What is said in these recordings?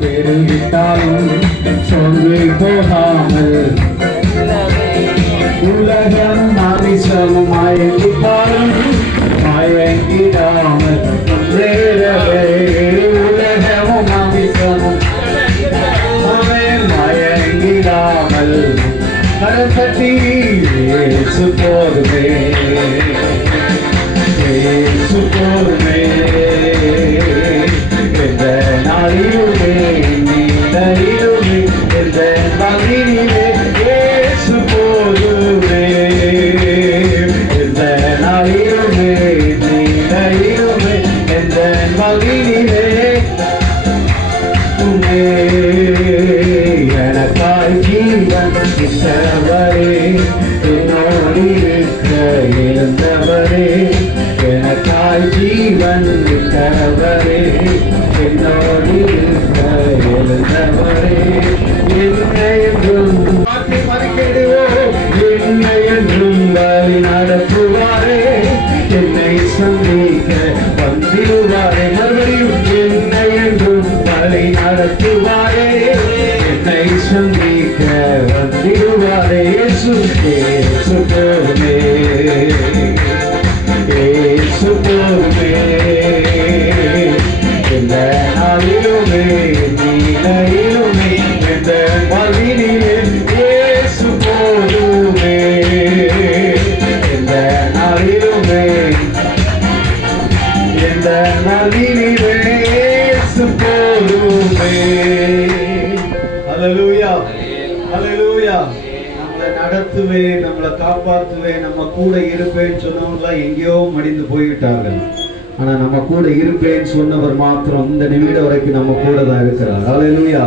பெருகிட்டாலும் சொங்கி போகாமல் உலகம் மாமிசமும் மயங்கிட்டாலும் மயங்கிடாமல் முன்னேறவே உலகமும் மாமிசமும் மயங்கிடாமல் கரப்பட்டி இயேசு போதுமே இயேசு போதுமே எந்த நாளிலுமே நீலையிலுமே எந்த மகிழிலே இயேசு போதுமே எந்த நாளிலுமே நீலையிலுமே எந்த மகிழிலே உமே எனக்காய் ஜீவன் இட்டவரே என்னோடு இருக்க இருந்தவரே எனக்காய் ஜீவன் இட்டவரே என்னோடு இருக்க இருந்தவரே என்னை என்றும் மாற்றி மறிக்கிடுவோம் என்னை என்றும் வழி நடத்துவாரே என்னை சந்திக்க வந்திடுவாரே மறுபடியும் என்னை என்றும் வழி நடத்துவாரே என்னை சந்திக்க வந்திடுவாரே இயேசு இயேசு போதுமே இயேசு போதுமே எந்த நாளிலுமே நீலையிலுமே எந்த மகிழிலே இயேசு போதுமே எந்த நாளிலுமே எந்த மகிழிலே இயேசு போதுமே. ஹல்லேலூயா ஹல்லேலூயா. நம்மளை நடத்துவே நம்மளை காப்பாற்றுவே நம்ம கூட இருப்பேன்னு சொன்னவங்களாம் எங்கேயோ மடிந்து போய்விட்டார்கள். ஆனா நம்ம கூட இருப்பேன்னு சொன்னவர் மாத்திரம் இந்த நிமிடம் வரைக்கும் நம்ம கூட தான் இருக்கிறார். ஹல்லேலூயா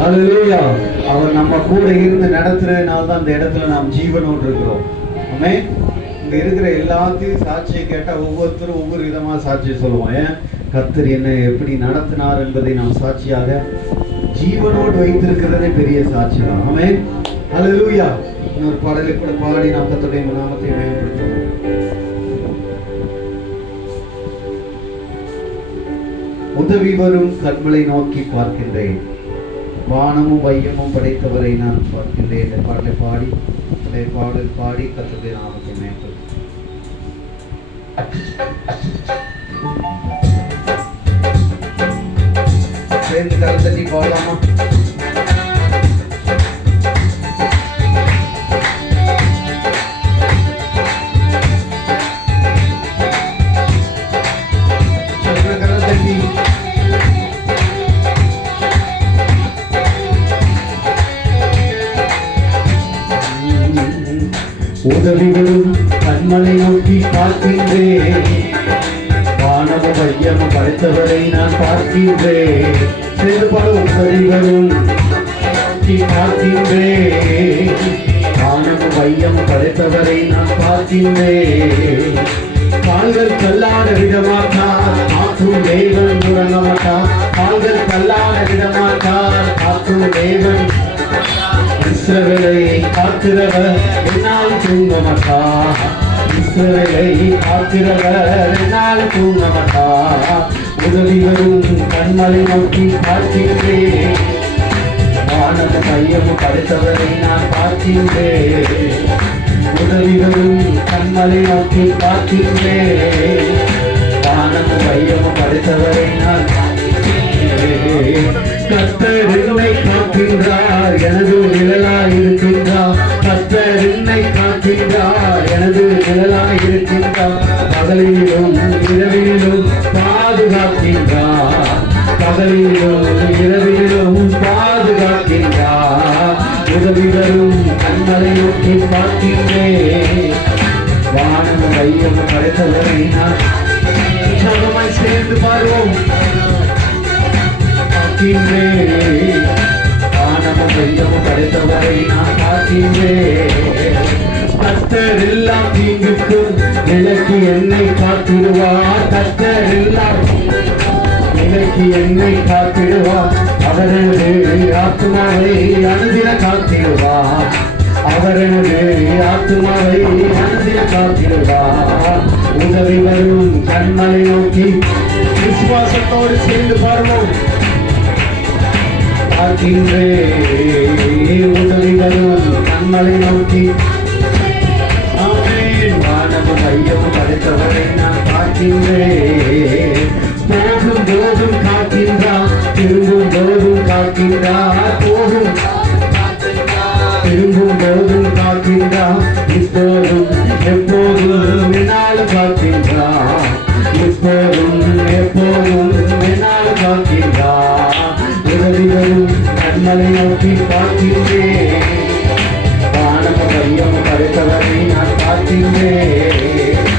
ஹல்லேலூயா. அவர் நம்ம கூட இருந்து நடத்துறதுனால தான் இந்த இடத்துல நாம் ஜீவனோடு இருக்கிறோம். ஆமென். இங்க இருக்கிற எல்லாத்தையும் சாட்சியை கேட்டா ஒவ்வொருத்தரும் ஒவ்வொரு விதமா சாட்சியை சொல்லுவோம். ஏன் கர்த்தர் என்னை எப்படி நடத்தினார் என்பதை நாம் சாட்சியாக ஜீவனோடு வைத்திருக்கிறதே பெரிய சாட்சி தான். ஆமென் ஹல்லேலூயா. இன்னொரு பாடலை கூட பாடி நாம் கர்த்தருடைய நாமத்தை மேம்படுத்துவோம். உதவி வரும் கண்களை நோக்கி பார்க்கின்றேன் வானமும் வையமும் படைத்தவரை நான் பார்க்கின்றேன். இந்த பாடலை பாடி பாடல் பாடி கர்த்தருடைய நாமத்தை மேம்படுத்துவோம். சேர்ந்து கருத்தட்டி பாடலாமா? உதவி வரும் கண்மலை நோக்கி பார்க்கின்றேன் வானமும் வையமும் படைத்தவரை நான் பார்க்கின்றேன். உதவி வரும் நோக்கி பார்க்கின்றேன் வானமும் வையமும் படைத்தவரை நான் பார்க்கின்றேன். கால்கள் கல்லாட விடமாட்டார் காற்றும் தேவன் உறங்க மாட்டார். கால்கள் கல்லாட விடமாட்டார் காற்றும் தேவன். இஸ்ரவேலை காக்கிறவர் என்னால் தூங்க மாட்டார். இஸ்ரவேலை காக்கிறவர் என்னால் தூங்க மாட்டார். உதவி வரும் கண்மலை நோக்கி பார்க்கின்றேன் வானமும் வையமும் படைத்தவரை நான் பார்க்கின்றேன். உதவி வரும் கண்மலை நோக்கி பார்க்கின்றேன் வானமும் வையமும் படைத்தவரை நான் கர்த்தர் என்னை காக்கின்றார் எனது நிழலாய் இருக்கின்றார். கர்த்தர் என்னை காக்கின்றார் எனது நிழலாய் இருக்கின்றார். பகலிலும் இரவிலும் பாதுகாக்கின்றார். பகலிலும் இரவிலும் பாதுகாக்கின்றார். உதவி வரும் கண்மலை நோக்கி பார்க்கின்றேன் வானமும் வையமும் படைத்தவரை நான் சேர்ந்து பாருவோம். வானமும் வையமும் படைத்தவரை நான் பார்க்கின்றேன். கர்த்தர் எல்லாம் தீங்குக்கும் விலக்கி என்னை காத்திடுவார். கர்த்தர் எல்லாம் விலக்கி என்னை காத்திடுவார். அவரது ஆத்துமாவை அனுதின காத்திடுவார். அவரது ஆத்துமாவை அனுதின காத்திடுவார். உதவி வரும் கண்மலை நோக்கி விசுவாசத்தோடு சேர்ந்து பாருவோம். பார்க்கின்றேன். உதவி வரும் கண்மலை நோக்கி வானமும் மையமும் படைத்தவரை நான் பார்க்கின்றேன். போகும் போதும் காக்கின்றார், திரும்பும் போதும் காக்கின்றார், திரும்பும் போதும் காக்கின்றார், இப்போதும் எப்போதும் என்னால் காக்கின்றார், இப்போதும் எப்போதும் என்னால் காக்கின்றார். உதவி வரும் கண்மலை நோக்கி பார்க்கின்றேன். வானமும் மையமும் படைத்தவரை நான் பார்க்கின்றேன்.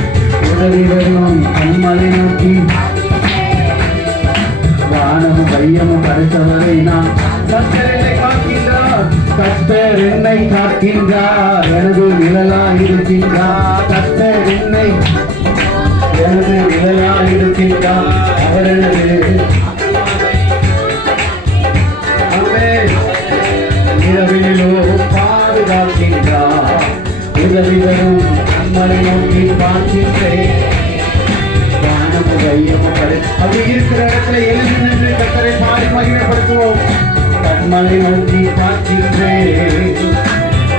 உதவி வரும் கண்மலை நோக்கி வானமும் மையமும் படைத்தவரை நான் கர்த்தர் என்னை காக்கின்றார், கர்த்தர் என்னை காக்கின்றார், எனது நிழலாய் இருக்கின்றார், கர்த்தர் என்னை எனது நிழலாய் இருக்கின்றார், அவர் எனது இரவிலோ பாதுகாக்கின்றார். உதவி வரும் கண்மலை நோக்கி பார்க்கின்றேன். வானமும் மையமும் அப்படி இருக்கிற இடத்துல எழுதி நின்று கர்த்தரை பாடி மகிமைப்படுத்துவோம். கண்மலை நோக்கி பார்க்கின்றேன்.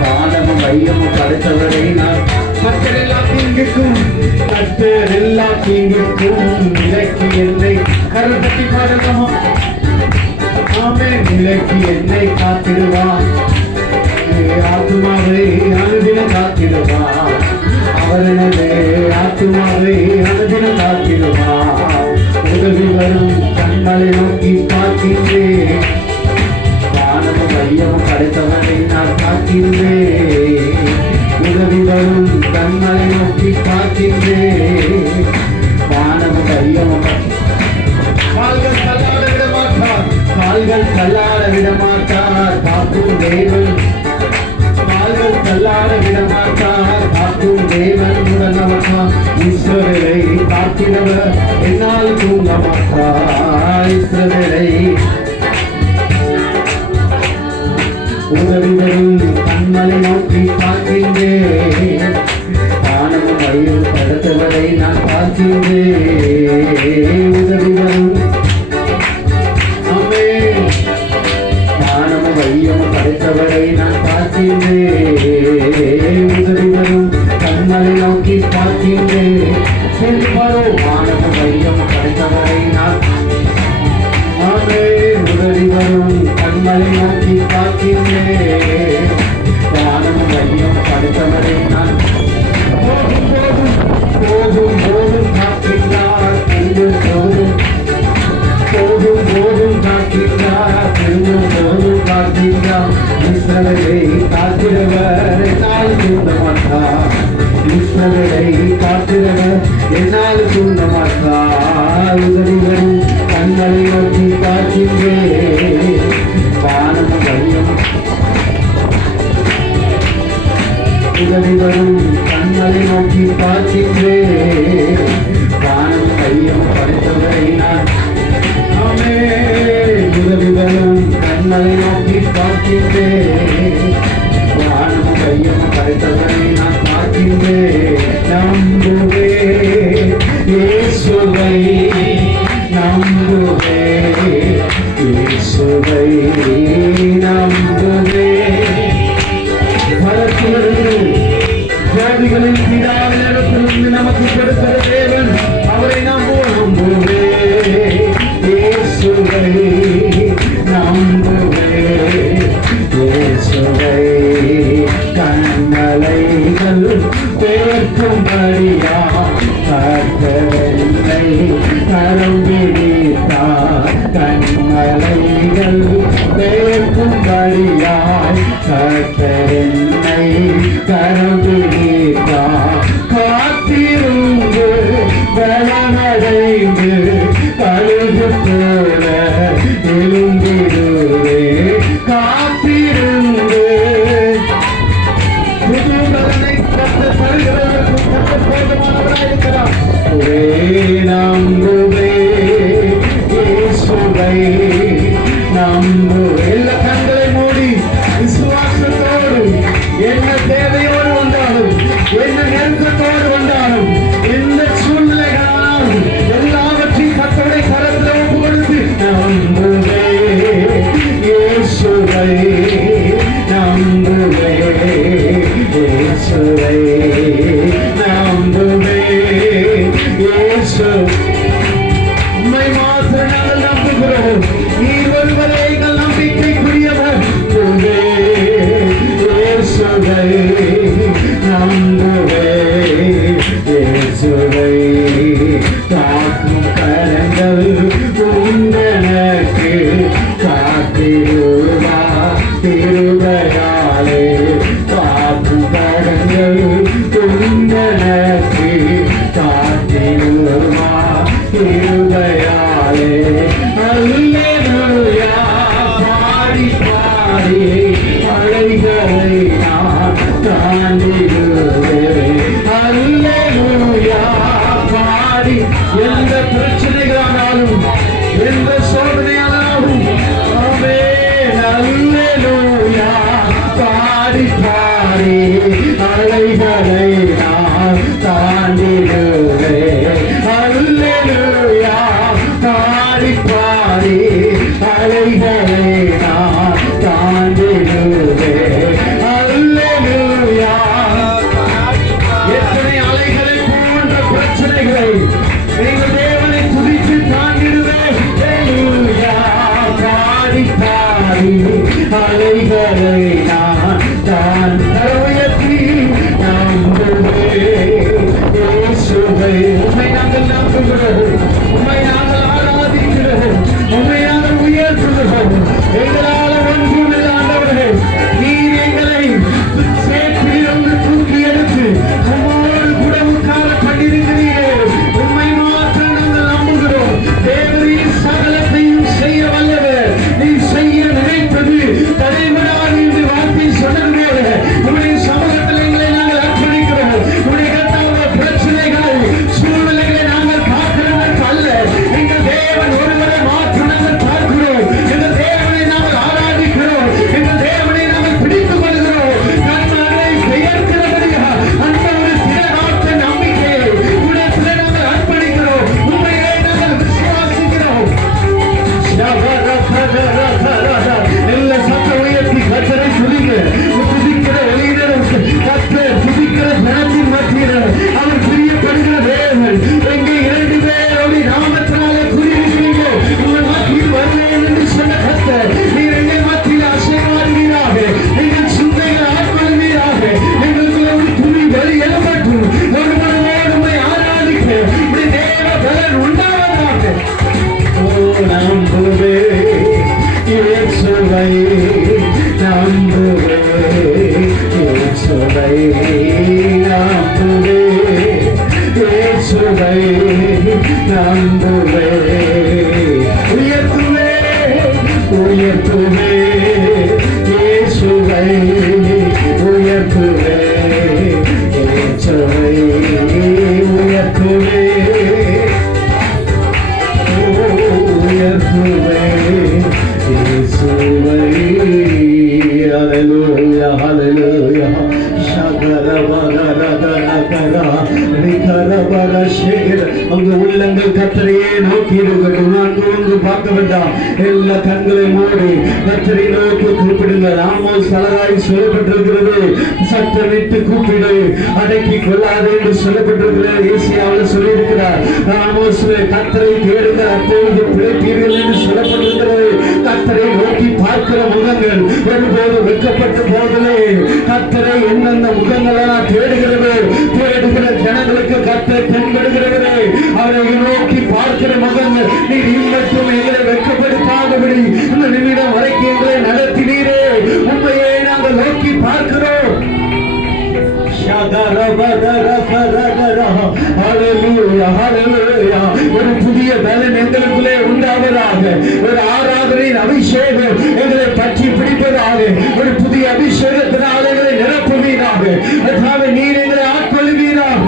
வானமும் மையமும் படைத்தவரை நான் கர்த்தர் எல்லா தீங்குக்கும், கர்த்தர் எல்லா தீங்குக்கும் விலக்கி என்னை கருத்தட்டி பாடலாமா? ஆமென். விலக்கி என்னை காத்திடுவார், ஆத்துமாவை அனுதினம் காத்திடுவார், அவர் எனது ஆத்துமாவை அனுதினம் காத்திடுவார். உதவி வரும் கண்மலை நோக்கி பார்க்கின்றேன். வானமும் மையமும் படைத்தவரை நான் காக்கின்றேன். உதவி வரும் கண்மலை நோக்கி பார்க்கின்றேன். வானமும் மையமும் கால்கள் தள்ளாட விட மாட்டார், கால்கள் தள்ளாட விட மாட்டார், காக்கும் தேவன், கால்கள் தள்ளாட விட மாட்டார், காக்கும் தேவன் உடனவன். இஸ்ரவேலை காத்தினவர் என்னால் தூங்க மாட்டார். இஸ்ரவேலை உதவி வரும் கண்மலை நோக்கி பார்க்கின்றேன். வானமும் மையமும் படைத்தவரை நான் பார்க்கின்றேன். உதவி வரும் வானமும் மையமும் படைத்தவரை நான் பார்க்கின்றேன். உதவி வரும் கண்மலை நோக்கி பார்க்கின்றேன். வானமும் மையமும் படைத்தவரை நான் உதவி வரும் கண்மலை நோக்கி பார்க்கின்றேன். வானமும் மையம் படைத்தவரை நான் போகும் போதும் போகும் போதும் காக்கின்றார், திரும்பும் போதும் போகும் போதும் காக்கின்றார், திரும்பும் போதும் காக்கின்றார். இஸ்ரவேலை காத்திடுவர் என்னால் தூண்ட மாட்டார், இஸ்ரவேலை காத்திடுவர் என்னால் தூண்ட மாட்டார். உதவி வரும் கண்மலை நோக்கி பார்க்கின்றேன். வானமும் மையம் உதவி வரும் கண்மலை நோக்கி பார்க்கின்றேன். வானமும் மையம் படைத்தவரை நான் உதவி வரும் கண்மலை நோக்கி பார்க்கின்றேன். வானமும் மையம் படைத்தவரை நான் பார்க்கின்றேன். நம்புவேன் இயேசுவை, நம்புவேன் இயேசுவை, நம்புவேன். ஜாதிகளின் பிதாவினிடத்திலிருந்து நமக்கு கொடுக்கிற தேவன், அவரை நம்புவேன். இயேசுவை நம்புவேன், இயேசுவை. கண்மலைகள் பேர்க்கும்படியா கர்த்தரை கரம் பிடித்தார். கண்மலைகள் பேர்க்கும்படியாய் கர்த்தரை கரம் பிடித்தார். காத்திருந்து பலனடைந்து கழுகு போல எழுந்திடுவே. காத்திருந்து புது பலனை கர்த்தர் தருகிறவருக்கு கர்த்தர் போதுமானவராய் இருக்கிறார். நம்புவேன் இயேசுவை, நம்புவேன். எல்லா கண்களை மூடி விசுவாசத்தோடு என்ன தேவையோடு வந்தாலும், என்ன நெருக்கத்தோடு வந்தாலும், எந்த சூழ்நிலைகளாலும் எல்லாவற்றையும் கர்த்தருடைய கரத்தில் ஒப்புக் கொடுத்து நம்புவேன் இயேசு பாடி பாடி அலைகளை நான் தாண்டிடுவேன். அல்லேலூயா பாடி பாடி அலைகளை நான் தாண்டிடுவேன். அல்லேலூயா. எத்தனை அலைகளை போன்ற பிரச்சனைகளை நீங்கள் தேவனை துதித்து தாண்டிடுவேன். பாடி பாடி அலைகளை நான் தான் உயர்த்தி நம்புவேன். உம்மை நாங்கள் நம்புகிறோம், உம்மை நாங்கள் ஆராதிக்கிறோம், உம்மை நாங்கள் உயர்த்துகிறோம். எங்களால் ஒன்றுமில்லை ஆண்டவரே, நீர் எங்களை சேற்றிலிருந்து தூக்கி எடுத்து உம்மோடு கூட உட்கார பண்ணியிருக்கிறீர்கள். உம்மை மாத்திரம் நாங்கள் நம்புகிறோம். தேவரீர் சகலத்தையும் செய்ய வல்லவர். நீ செய்ய நினைப்பது தடைபடாது என்று வார்த்தை சொன்னது போல உம்முடைய சமூகத்தில் எங்களை நாங்கள் அர்ப்பணிக்கிறோம். உம்முடைய கர்த்தாவே பிரச்சனைகளை சூழ்நிலைகளை நாங்கள் பார்க்கிறதற்கு அல்ல, எங்கள் தேவன் ஒருவரை மாற்றம் நாங்கள் பார்க்கிறோம். எங்கள் தேவனை நாங்கள் ஆராதிக்கிறோம். எங்கள் தேவனை நாங்கள் பிடித்துக் கொள்கிறோம். கண்மலை பெயர்க்கிறபடியா அந்த ஒரு திடகாத்த நம்பிக்கையை உடனே நாங்கள் அர்ப்பணிக்கிறோம். உண்மையை நாங்கள் விசுவாசிக்கிறோம். எல்லா சத்த உயர்த்தி கத்தரை துதிக்க, துதிக்கிற வெளியினரும் கத்தர் துதிக்கிற ஜனத்தின் மத்தியில் அவர் பிரியப்படுகிற தேவன். எங்கே 2 பேரோடு நாமத்தினாலே கூறியிருக்கிறீர்களோ உங்கள் மத்தியில் வருவேன் என்று சொன்ன கத்தர், நீர் எங்கள் மத்தியில் அசைவாடுவீராக, எங்கள் சிந்தைகள் ஆட்கொள்வீராக. எங்களுக்கு ஒரு துணி வழி எழுப்பட்டும். ஒரு மனதோடு உம்மை ஆராதிக்க உம்முடைய தேவ பலன் உண்டாவதாக. ஓ நம்புவே இயேசுவை, நம்புவே இயேசுவை, நம்புவே இயேசுவை, நம்புவே. உயர்த்துவே உயர்த்துவே இயேசுவை, உயர்த்துவே இயேசுவை, உயர்த்துவே உயர்த்துவே இயேசுவை. ஹல்லேலூயா ஹல்லேலூயா. அவங்க உள்ளங்கள் கத்தரையே நோக்கி இருக்கட்டும். நான்கு பார்க்க வேண்டாம். எல்லா கண்களை மூடி கத்தரை நோக்கி கூப்பிடுங்கள். ஆமோஸ் அழகாய் சொல்லப்பட்டிருக்கிறது, சத்தமிட்டு கூப்பிடு, அடக்கி கொள்ளாது என்று சொல்லப்பட்டிருக்கிறது. ஏசாயாவில் சொல்லியிருக்கிறார், ஆமோஸ் கத்தரை தேடுங்கள் அப்பொழுது பிழைப்பீர்கள் என்று சொல்லப்பட்டிருக்கிறது. கத்தரை நோக்கி பார்க்கிற முகங்கள் ஒருபோது வெட்கப்பட்ட போதிலே கத்தரை எந்தெந்த முகங்களெல்லாம் தேடுகிறது, தேடுகிற ஜனங்களுக்கு கத்தர் தென்படுகிறவரே. அவரை நோக்கி பார்க்கிற முகங்கள் நீர் இம்மட்டும் எங்களை வெட்கப்படுத்தாதபடி இந்த நிமிடம் வரைக்கும் எங்களை நடத்தினீரே. உண்மையை நாங்கள் நோக்கி பார்க்கிறோம். ஒரு புதிய பலன் எங்களுக்குள்ளே உண்டாவதாக. ஒரு ஆராதனையின் அபிஷேகம் எங்களை பற்றி பிடிப்பதாக. ஒரு புதிய அபிஷேகத்தினால் எங்களை நிரப்புவீராக. அதாவது நீர் எங்களை ஆட்கொள்வீராக.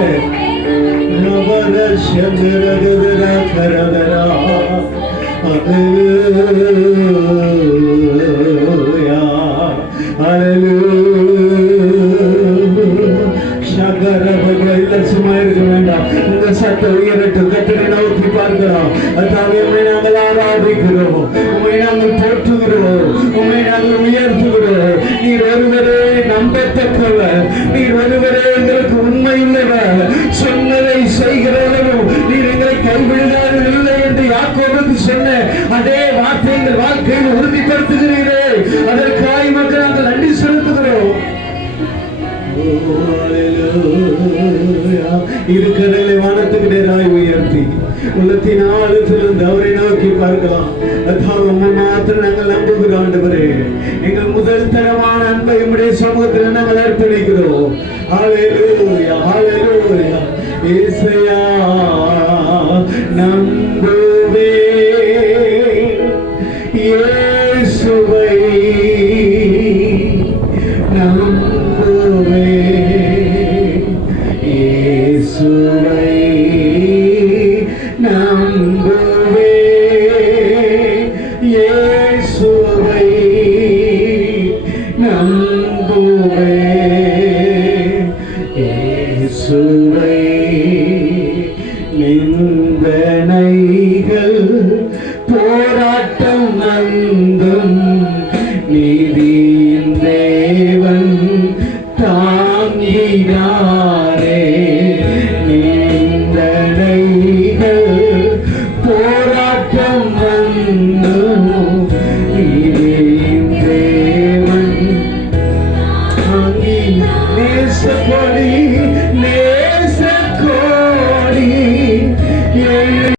சும்மா இருக்க வேண்டாம். இந்த சத்த உயரட்டும். கத்தரை நோக்கி பார்க்கிறோம். அதாவது உண்மை நாங்கள் ஆராதிக்கிறோம், உண்மை நாங்கள் போற்றுகிறோம், உண்மை நாங்கள் உயர்த்துகிறோம். நீர் ஒருவரே நம்பத்தக்கவர், நீர் ஒருவரே எங்களுக்கு உண்மையுள்ளவர். சொன்னதை செய்கிறவரும் நீர் எங்களை கைவிடுகிறார்கள் இல்லை என்று யாக்கோபுக்கு சொன்ன அதே வார்த்தை எங்கள் வாழ்க்கையில் உறுதிப்படுத்துகிறீரே. அதற்காக மக்கள் நாங்கள் நன்றி செலுத்துகிறோம். இருக்கிறதை வானத்துக்கு நேராய் உயர்த்தி உள்ளத்தின் ஆழத்திலிருந்து அவரை நோக்கி பார்க்கலாம். அதாவது மாத்திரம் நாங்கள் நம்புகிறோம். ஆண்டவரே, எங்கள் முதல் தரமான அன்பை உம்முடைய சமூகத்தில் நாங்கள் அர்ப்பணிக்கிறோம். ஹல்லேலூயா ஹல்லேலூயா. இயேசுவே நம்புவே இயேசுவை, நம்புவே இயேசுவை, நம்புவே இயேசுவை, நம்புவே நிந்தனைகள் போராட்டம் வந்தும் நீதியின் தேவன் தாங்கினாரே.